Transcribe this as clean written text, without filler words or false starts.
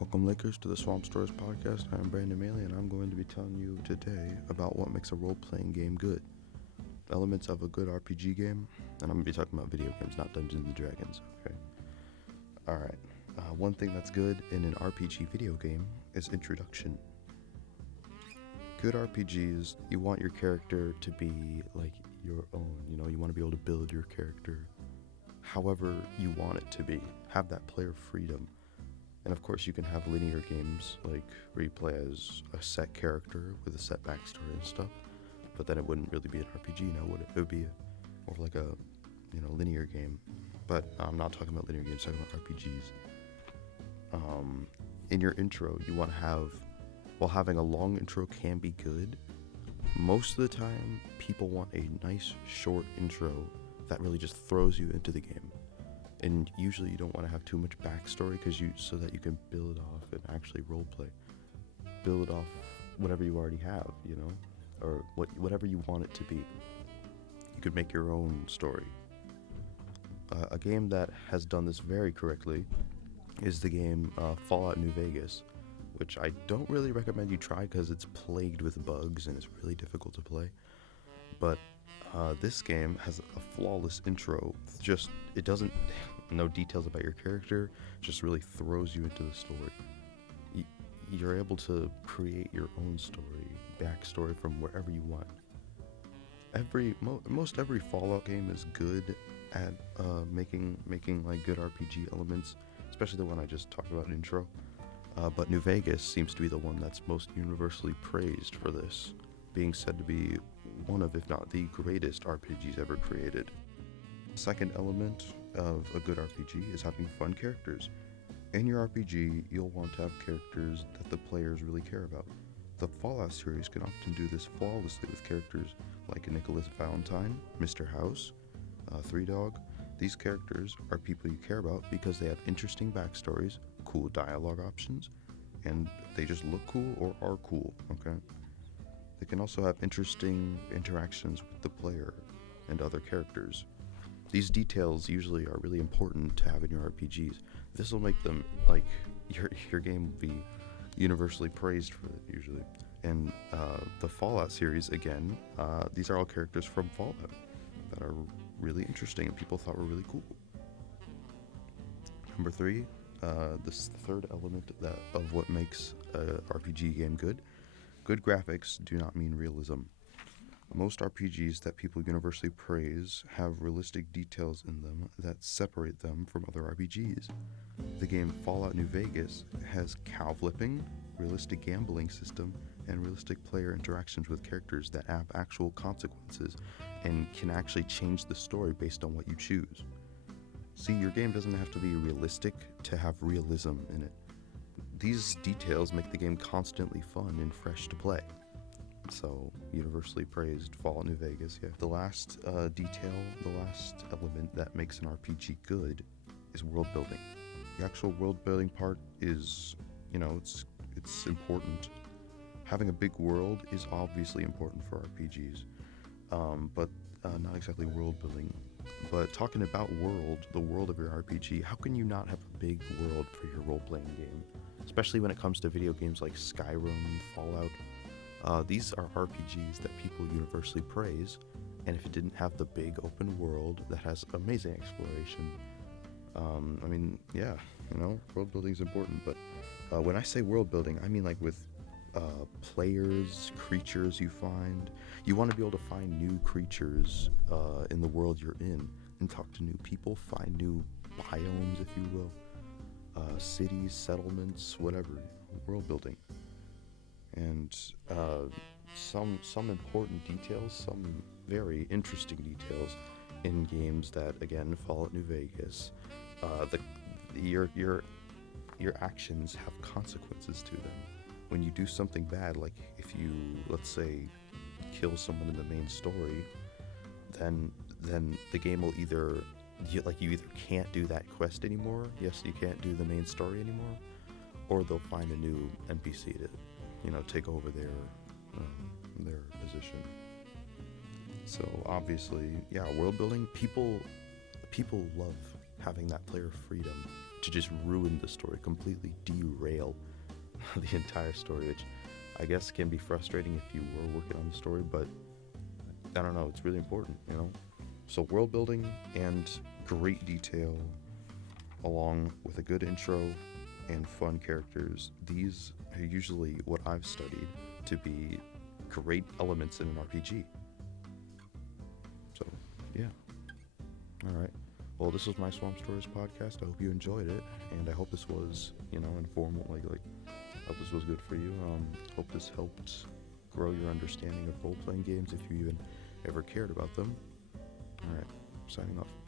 Welcome, Lakers, to the Swamp Stories podcast. I'm Brandon Mayle, and I'm going to be telling you today about what makes a role-playing game good. Elements of a good RPG game, and I'm going to be talking about video games, not Dungeons & Dragons, okay? Alright, one thing that's good in an RPG video game is introduction. Good RPGs, you want your character to be like your own, you want to be able to build your character however you want it to be. Have that player freedom. And of course you can have linear games, like where you play as a set character with a set backstory and stuff, but then it wouldn't really be an RPG now, would it? It would be more like a, linear game. But I'm not talking about linear games, I'm talking about RPGs. In your intro, you want to have, while having a long intro can be good, most of the time people want a nice short intro that really just throws you into the game. And usually you don't want to have too much backstory so that you can build off and actually roleplay. Build off whatever you already have, or whatever you want it to be. You could make your own story. A game that has done this very correctly is the game Fallout New Vegas, which I don't really recommend you try because it's plagued with bugs and it's really difficult to play. But this game has a flawless intro. It doesn't, no details about your character, just really throws you into the story. You're able to create your own story, backstory from wherever you want. Most every Fallout game is good at making like good RPG elements, especially the one I just talked about in intro. But New Vegas seems to be the one that's most universally praised for this, being said to be one of, if not the greatest RPGs ever created. The second element of a good RPG is having fun characters. In your RPG, you'll want to have characters that the players really care about. The Fallout series can often do this flawlessly with characters like Nicholas Valentine, Mr. House, Three Dog. These characters are people you care about because they have interesting backstories, cool dialogue options, and they just look cool or are cool, okay? They can also have interesting interactions with the player and other characters. These details usually are really important to have in your RPGs. This will make them, like, your game will be universally praised for it, usually. And the Fallout series, again, these are all characters from Fallout that are really interesting and people thought were really cool. Number 3, this third element of what makes a RPG game good. Good graphics do not mean realism. Most RPGs that people universally praise have realistic details in them that separate them from other RPGs. The game Fallout New Vegas has cow flipping, realistic gambling system, and realistic player interactions with characters that have actual consequences and can actually change the story based on what you choose. See, your game doesn't have to be realistic to have realism in it. These details make the game constantly fun and fresh to play. So, universally praised Fallout New Vegas, yeah. The last the last element that makes an RPG good is world building. The actual world building part is, it's important. Having a big world is obviously important for RPGs, but not exactly world building. But talking about the world of your RPG, how can you not have a big world for your role-playing game? Especially when it comes to video games like Skyrim and Fallout. These are RPGs that people universally praise, and if it didn't have the big open world that has amazing exploration, world building is important, but when I say world building, I mean like with players, creatures you find. You want to be able to find new creatures in the world you're in and talk to new people, find new biomes, if you will. Cities, settlements, whatever, world building. And some important details, some very interesting details in games that, again, Fallout New Vegas, your actions have consequences to them. When you do something bad, like if you, let's say, kill someone in the main story, then the game will either you either can't do that quest anymore. Yes, you can't do the main story anymore, or they'll find a new NPC to, take over their position. So obviously, yeah, world building. People love having that player freedom to just ruin the story, completely derail the entire story, which I guess can be frustrating if you were working on the story, but I don't know, it's really important, you know? So world building and great detail, along with a good intro and fun characters, these are usually what I've studied to be great elements in an RPG. So, yeah. Alright. Well, this was my Swamp Stories podcast. I hope you enjoyed it, and I hope this was, informal, hope this was good for you. Hope this helped grow your understanding of role-playing games if you even ever cared about them. Alright, signing off.